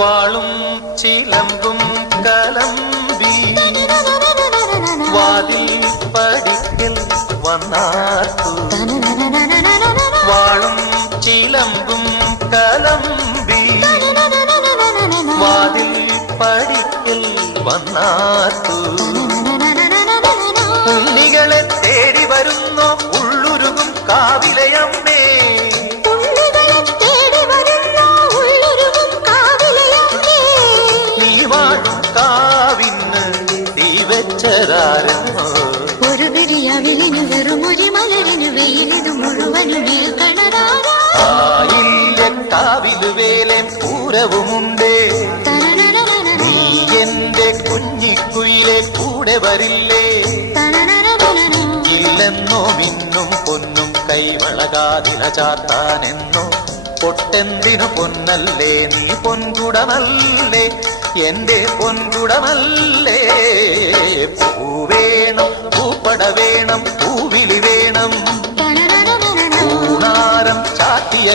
വാളും ചിലമ്പും കലമ്പി വാതിൽ പടിക്കൽ വന്നാർത്തു. വാളും ചിലമ്പും കലമ്പി വാതിൽ പടിക്കൽ വന്നാർത്തു. ഉണ്ണികളെ തേടി വരുന്നോ ഉള്ളുരുകും കാവിലയമ്മേ. നീ വാഴും കാവിന്ന് തീ വെച്ചതാരമോ. ഒരു വിരിയവിലിനു വെറും ഒരു മലരിനു വെയിലിനു മുഴുവനും കാവിലു വേലൻ പൂരവുമുണ്ടേ. നീ എന്റെ കുഞ്ഞിക്കുയിലെ കൂടെ വരില്ലേ. ഇല്ലെന്നോ മിന്നും പൊന്നും കൈവളകാതില ചാത്താനെന്നോ. പൊട്ടെന്തിനു പൊന്നല്ലേ നീ പൊൻകുടമല്ലേ എന്റെ പൊൻകുടമല്ലേ. പൂവേണം പൂപ്പട വേണം പൂവിളി വേണം. പൂണാരം ചാട്ടിയ